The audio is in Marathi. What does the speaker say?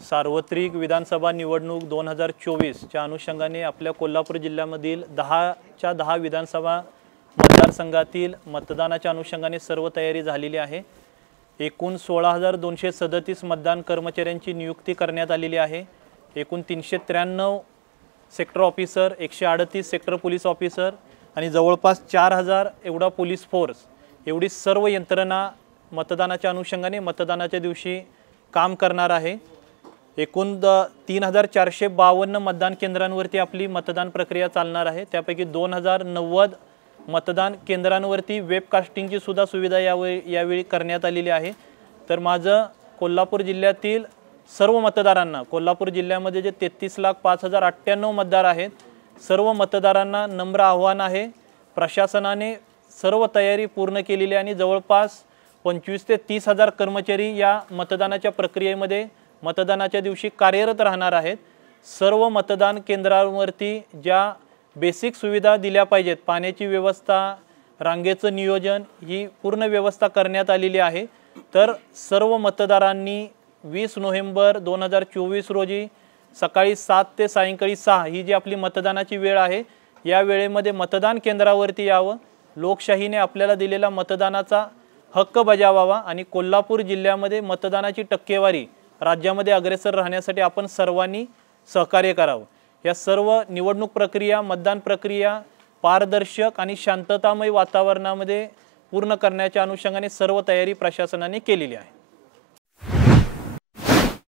सार्वत्रिक विधानसभा निवडणूक 2024च्या अनुषंगाने आपल्या कोल्हापूर जिल्ह्यामधील 10च्या 10 विधानसभा मतदारसंघातील मतदानाच्या अनुषंगाने सर्व तयारी झालेली आहे। एकूण 16,237 मतदान कर्मचाऱ्यांची नियुक्ती करण्यात आलेली आहे। एकूण 393 sector officer, 138 sector police officer आणि जवळपास 4,000 एवढा पोलीस फोर्स, एवढी सर्व यंत्रणा मतदानाच्या अनुषंगाने मतदानाच्या दिवशी काम करणार आहे। एकूण 3,452 मतदान केंद्रांवरती आपली मतदान प्रक्रिया चालणार आहे। त्यापैकी 2,090 मतदान केंद्रांवरती वेबकास्टिंगची सुद्धा सुविधा यावेळी करण्यात आलेली आहे। तर माझं कोल्हापूर जिल्ह्यातील सर्व मतदारांना, कोल्हापूर जिल्ह्यामध्ये जे 33,05,098 मतदार आहेत, सर्व मतदारांना नम्र आव्हान आहे, प्रशासनाने सर्व तयारी पूर्ण केलेली आणि जवळपास 25 ते 30,000 कर्मचारी या मतदानाच्या प्रक्रियेमध्ये मतदानाच्या दिवशी कार्यरत राहणार आहेत। सर्व मतदान केंद्रांवरती ज्या बेसिक सुविधा दिल्या पाहिजेत, पाण्याची व्यवस्था, रांगेचं नियोजन, ही पूर्ण व्यवस्था करण्यात आलेली आहे। तर सर्व मतदारांनी 20 नोव्हेंबर 2024 रोजी सकाळी 7 ते सायंकाळी 6 ही जी आपली मतदानाची वेळ आहे, या वेळेमध्ये मतदान केंद्रावरती यावं, लोकशाहीने आपल्याला दिलेला मतदानाचा हक्क बजावावा आणि कोल्हापूर जिल्ह्यामध्ये मतदानाची टक्केवारी राज्यामध्ये अग्रेसर राहण्यासाठी आपण सर्वांनी सहकार्य करावं। या सर्व निवडणूक प्रक्रिया, मतदान प्रक्रिया पारदर्शक आणि शांततामय वातावरणामध्ये पूर्ण करण्याच्या अनुषंगाने सर्व तयारी प्रशासनाने केलेली आहे।